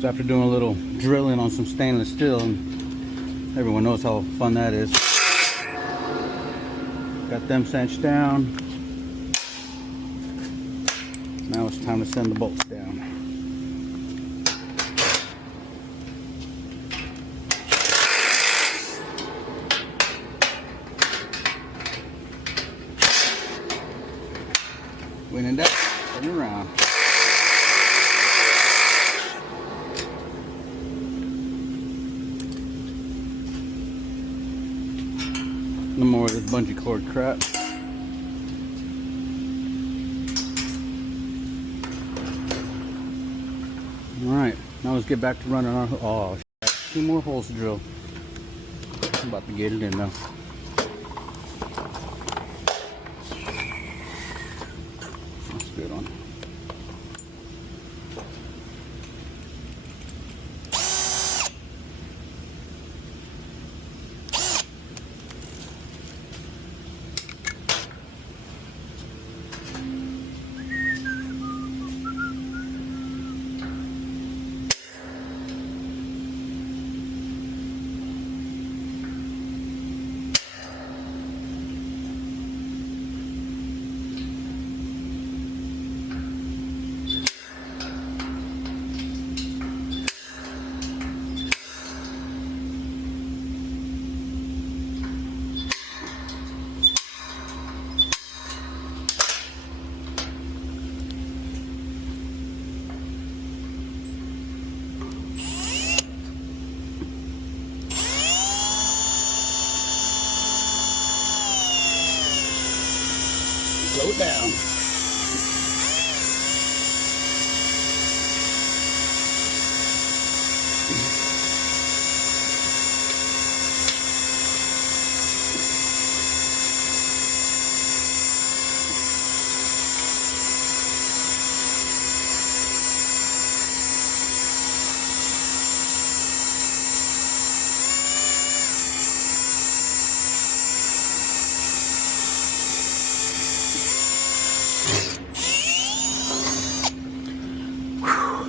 So after doing a little drilling on some stainless steel, and everyone knows how fun that is. Got them cinched down. Now it's time to send the bolts down. When in doubt, turn around. No more of this bungee cord crap. Alright, now let's get back to running our... Oh, shit. 2 more holes to drill. I'm about to get it in though. That's a good one. Slow it down.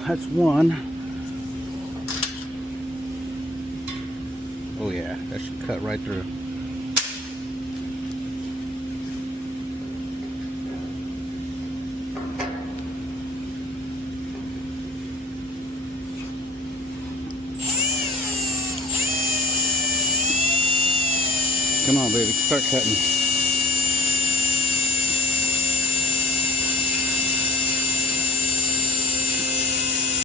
That's one. Oh yeah, that should cut right through. Come on, baby, start cutting.